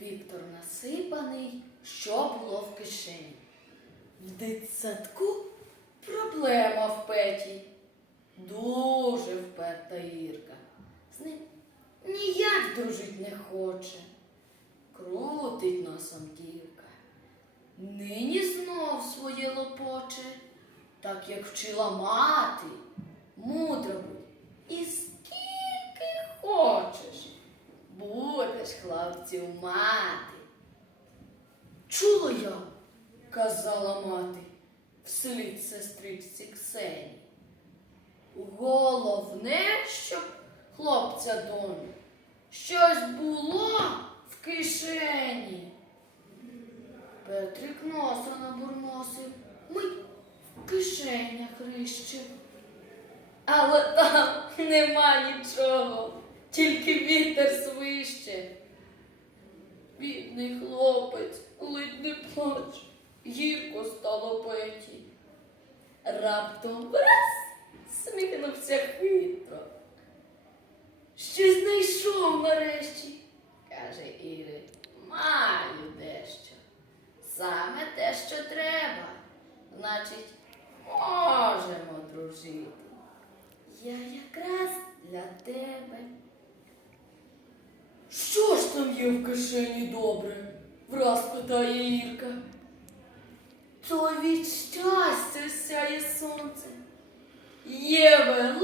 Віктор насипаний, що було в кишені. В дитсадку проблема в Петі. Дуже вперта Ірка. З ним ніяк дружить не хоче. Крутить носом дівка. Нині знов своє лопоче, так як вчила мати, мудро будеш хлопців мати. Чула я, казала мати, вслід сестричці Ксені. Головне, щоб хлопця доню, щось було в кишені. Петрик носа набурмосив, мить в кишенях рищив. Але там нема нічого, тільки Бідний хлопець ледь не плаче, гірко стало Петі. Раптом раз сміхнувся хитро. Щось знайшов нарешті, каже Іри. Маю дещо. Саме те, що треба. Значить, можемо дружити. Я якраз для тебе. Що є в кишені добре? враз питає Ірка. То від щастя сяє сонце. Є дірка.